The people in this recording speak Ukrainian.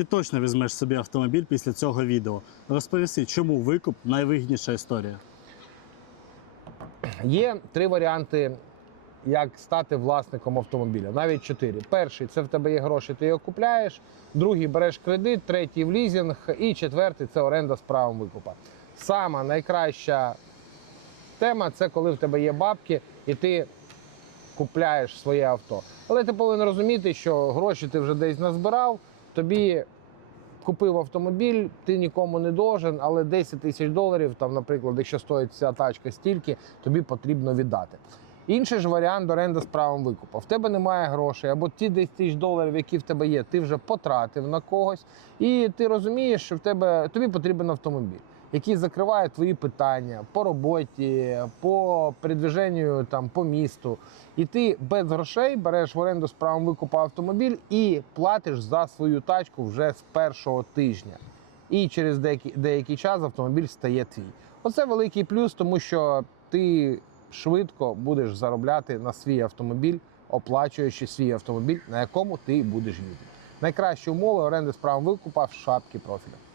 Ти точно візьмеш собі автомобіль після цього відео. Розповіси, чому викуп найвигідніша історія. Є три варіанти, як стати власником автомобіля. Навіть чотири. Перший це в тебе є гроші, ти його купляєш. Другий береш кредит, третій в лізинг, і четвертий це оренда з правом викупа. Сама найкраща тема це коли в тебе є бабки і ти купляєш своє авто. Але ти повинен розуміти, що гроші ти вже десь назбирав, тобі купив автомобіль, ти нікому не должен, але 10 тисяч доларів, там, наприклад, якщо стоїть ця тачка стільки, тобі потрібно віддати. Інший ж варіант оренда з правом викупу. В тебе немає грошей, або ті 10 тисяч доларів, які в тебе є, ти вже потратив на когось, і ти розумієш, що в тебе тобі потрібен автомобіль, який закриває твої питання по роботі, по передвіженню там по місту. І ти без грошей береш в оренду з правом викупу автомобіль і платиш за свою тачку вже з першого тижня. І через деякий, деякий час автомобіль стає твій. Оце великий плюс, тому що ти швидко будеш заробляти на свій автомобіль, оплачуючи свій автомобіль, на якому ти будеш їздити. Найкращі умови оренди з правом викупа в шапці профіля.